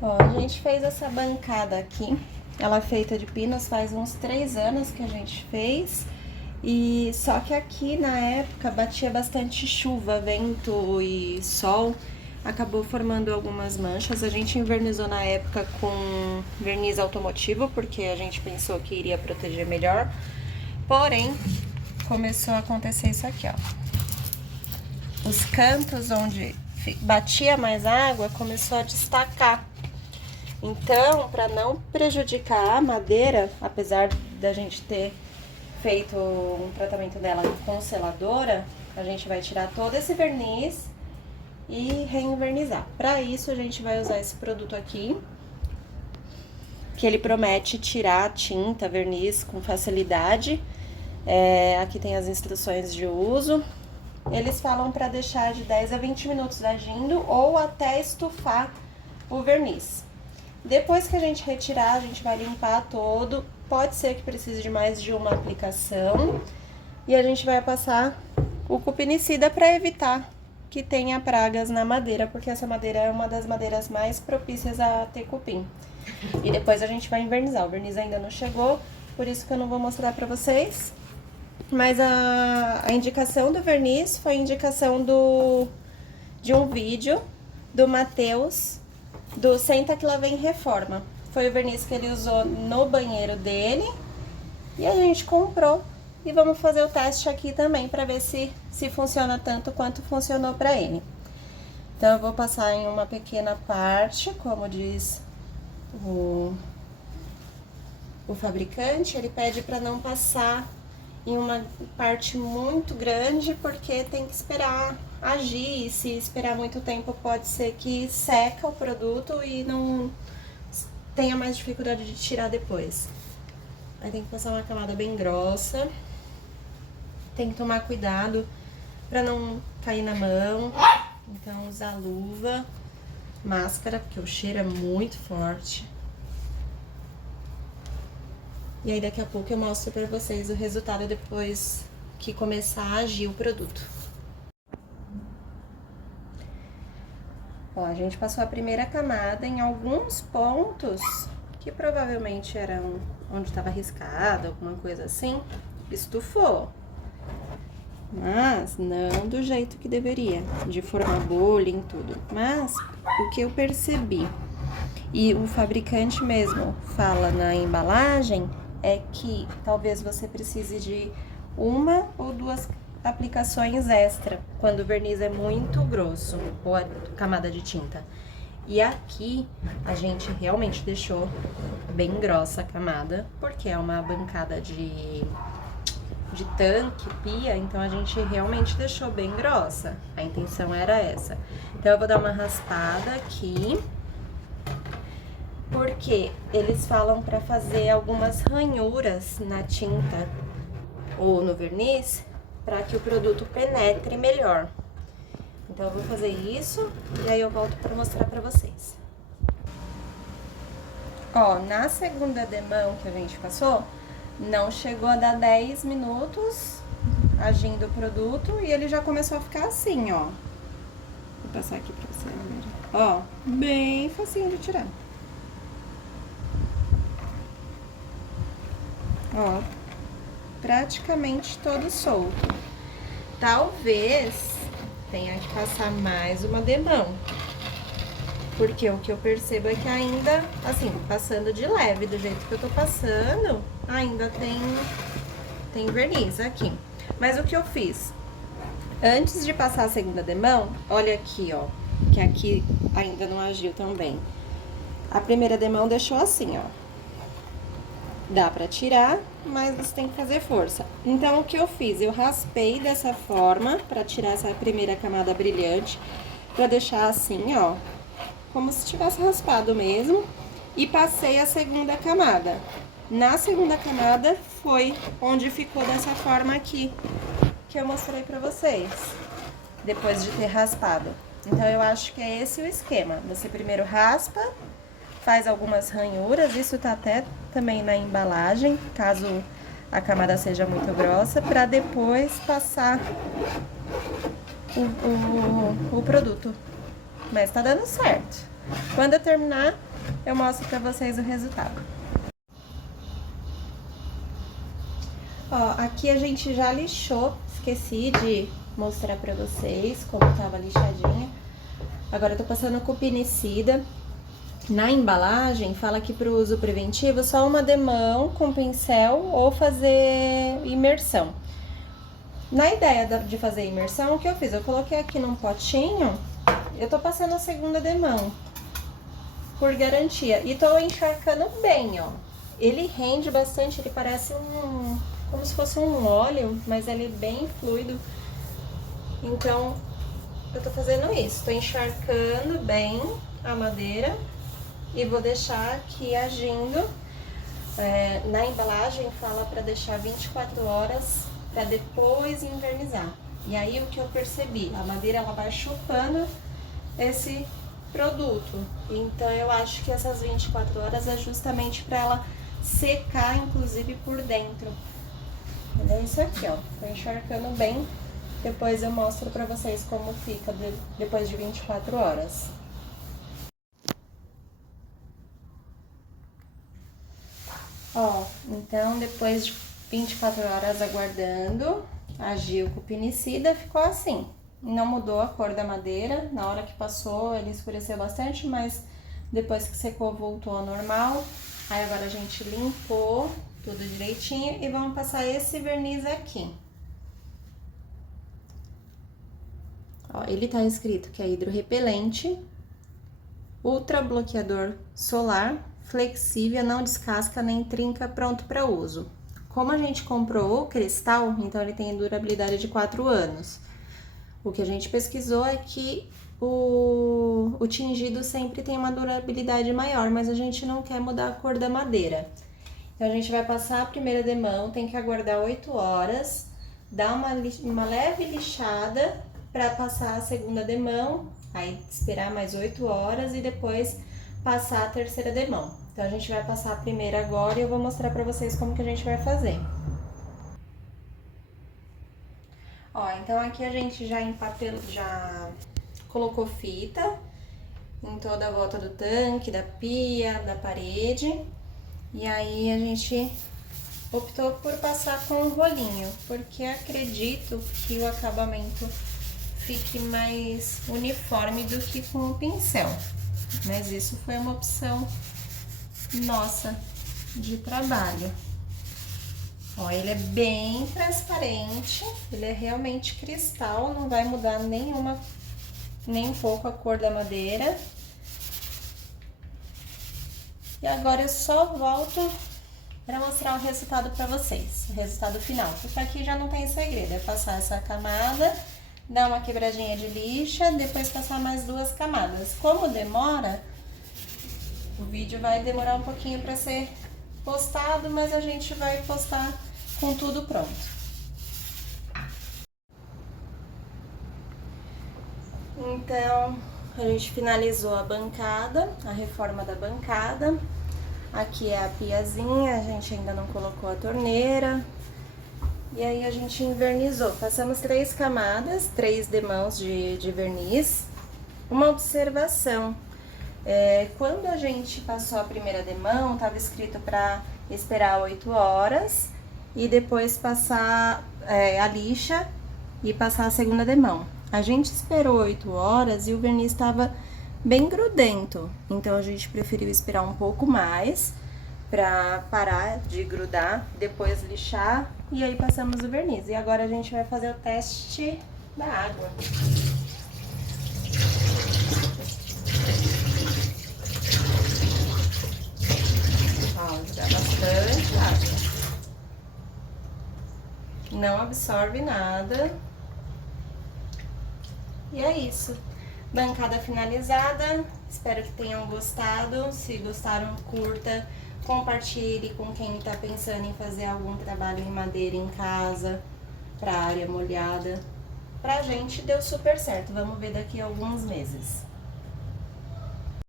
Ó, a gente fez essa bancada aqui, ela é feita de pinos, faz uns 3 anos que a gente fez. E só que aqui na época batia bastante chuva, vento e sol, acabou formando algumas manchas. A gente invernizou na época com verniz automotivo, porque a gente pensou que iria proteger melhor. Porém, começou a acontecer isso aqui, ó. Os cantos onde batia mais água começou a destacar. Então, para não prejudicar a madeira, apesar da gente ter feito um tratamento dela com seladora, a gente vai tirar todo esse verniz e reinvernizar. Para isso, a gente vai usar esse produto aqui, que ele promete tirar tinta, verniz com facilidade. Aqui tem as instruções de uso. Eles falam para deixar de 10 a 20 minutos agindo ou até estufar o verniz. Depois que a gente retirar, a gente vai limpar todo. Pode ser que precise de mais de uma aplicação. E a gente vai passar o cupinicida para evitar que tenha pragas na madeira, porque essa madeira é uma das madeiras mais propícias a ter cupim. E depois a gente vai invernizar. O verniz ainda não chegou, por isso que eu não vou mostrar para vocês. Mas a indicação do verniz foi indicação de um vídeo do Matheus, do Senta Que Lá Vem Reforma. Foi o verniz que ele usou no banheiro dele e a gente comprou. E vamos fazer o teste aqui também para ver se funciona tanto quanto funcionou para ele. Então, eu vou passar em uma pequena parte, como diz o fabricante. Ele pede para não passar em uma parte muito grande, porque tem que esperar agir. E se esperar muito tempo, pode ser que seca o produto e não tenha mais dificuldade de tirar depois. Aí tem que passar uma camada bem grossa. Tem que tomar cuidado para não cair na mão. Então, usar luva, máscara, porque o cheiro é muito forte. E aí, daqui a pouco eu mostro para vocês o resultado depois que começar a agir o produto. Ó, a gente passou a primeira camada em alguns pontos que provavelmente eram onde estava riscado, alguma coisa assim, estufou. Mas não do jeito que deveria, de formar bolha em tudo. Mas o que eu percebi, e o fabricante mesmo fala na embalagem, é que talvez você precise de uma ou duas aplicações extra quando o verniz é muito grosso ou a camada de tinta. E aqui a gente realmente deixou bem grossa a camada, porque é uma bancada de tanque, pia, então a gente realmente deixou bem grossa. A intenção era essa. Então eu vou dar uma raspada aqui, porque eles falam para fazer algumas ranhuras na tinta ou no verniz, para que o produto penetre melhor. Então eu vou fazer isso e aí eu volto para mostrar para vocês. Ó, na segunda demão que a gente passou, não chegou a dar 10 minutos agindo o produto e ele já começou a ficar assim, ó. Vou passar aqui pra você, ó, bem facinho de tirar. Ó, praticamente todo solto. Talvez tenha que passar mais uma demão, porque o que eu percebo é que ainda, assim, passando de leve, do jeito que eu tô passando, ainda tem verniz aqui. Mas o que eu fiz? Antes de passar a segunda demão, olha aqui, ó, que aqui ainda não agiu tão bem. A primeira demão deixou assim, ó. Dá pra tirar, mas você tem que fazer força. Então, o que eu fiz? Eu raspei dessa forma pra tirar essa primeira camada brilhante, pra deixar assim, ó, como se tivesse raspado mesmo, e passei a segunda camada. Na segunda camada foi onde ficou dessa forma aqui, que eu mostrei pra vocês, depois de ter raspado. Então, eu acho que é esse o esquema. Você primeiro raspa, faz algumas ranhuras, isso tá até também na embalagem, caso a camada seja muito grossa, para depois passar o produto. Mas tá dando certo. Quando eu terminar, eu mostro pra vocês o resultado. Ó, aqui a gente já lixou, esqueci de mostrar pra vocês como tava lixadinha. Agora eu tô passando cupinicida. Na embalagem fala que pro uso preventivo só uma demão com pincel ou fazer imersão. Na ideia de fazer imersão, o que eu fiz? Eu coloquei aqui num potinho, eu tô passando a segunda demão, por garantia. E tô encharcando bem, ó. Ele rende bastante, ele parece como se fosse um óleo, mas ele é bem fluido. Então, eu tô fazendo isso, tô encharcando bem a madeira e vou deixar aqui agindo. Na embalagem fala para deixar 24 horas para depois invernizar. E aí o que eu percebi, a madeira ela vai chupando esse produto. Então eu acho que essas 24 horas é justamente para ela secar, inclusive por dentro. É isso aqui, ó. Tô encharcando bem. Depois eu mostro pra vocês como fica depois de 24 horas. Ó, então depois de 24 horas aguardando, agiu o cupinicida, ficou assim. Não mudou a cor da madeira, na hora que passou ele escureceu bastante, mas depois que secou voltou ao normal. Aí agora a gente limpou tudo direitinho e vamos passar esse verniz aqui. Ó, ele tá escrito que é hidrorrepelente, ultra bloqueador solar, flexível, não descasca nem trinca, pronto para uso. Como a gente comprou o cristal, então ele tem durabilidade de 4 anos. O que a gente pesquisou é que o tingido sempre tem uma durabilidade maior, mas a gente não quer mudar a cor da madeira. Então a gente vai passar a primeira demão, tem que aguardar 8 horas, dar uma leve lixada para passar a segunda demão, aí esperar mais 8 horas e depois passar a terceira demão. Então a gente vai passar a primeira agora e eu vou mostrar para vocês como que a gente vai fazer. Ó, então aqui a gente já empapelou, já colocou fita em toda a volta do tanque, da pia, da parede. E aí a gente optou por passar com um rolinho, porque acredito que o acabamento fique mais uniforme do que com o pincel. Mas isso foi uma opção nossa de trabalho. Ó, ele é bem transparente, ele é realmente cristal, não vai mudar nem um pouco a cor da madeira. E agora eu só volto para mostrar o resultado para vocês, o resultado final. Porque aqui já não tem segredo, é passar essa camada, dar uma quebradinha de lixa, depois passar mais 2 camadas. Como demora, o vídeo vai demorar um pouquinho para ser postado, mas a gente vai postar com tudo pronto. Então, a gente finalizou a bancada, a reforma da bancada. Aqui é a piazinha, a gente ainda não colocou a torneira. E aí a gente invernizou. Passamos 3 camadas, 3 demãos de verniz. Uma observação. Quando a gente passou a primeira demão, estava escrito para esperar 8 horas e depois passar a lixa e passar a segunda demão. A gente esperou 8 horas e o verniz estava bem grudento, então a gente preferiu esperar um pouco mais para parar de grudar, depois lixar e aí passamos o verniz. E agora a gente vai fazer o teste da água. Ó, dá bastante água. Não absorve nada. E é isso. Bancada finalizada. Espero que tenham gostado. Se gostaram, curta. Compartilhe com quem está pensando em fazer algum trabalho em madeira em casa, para área molhada. Pra gente deu super certo. Vamos ver daqui a alguns meses.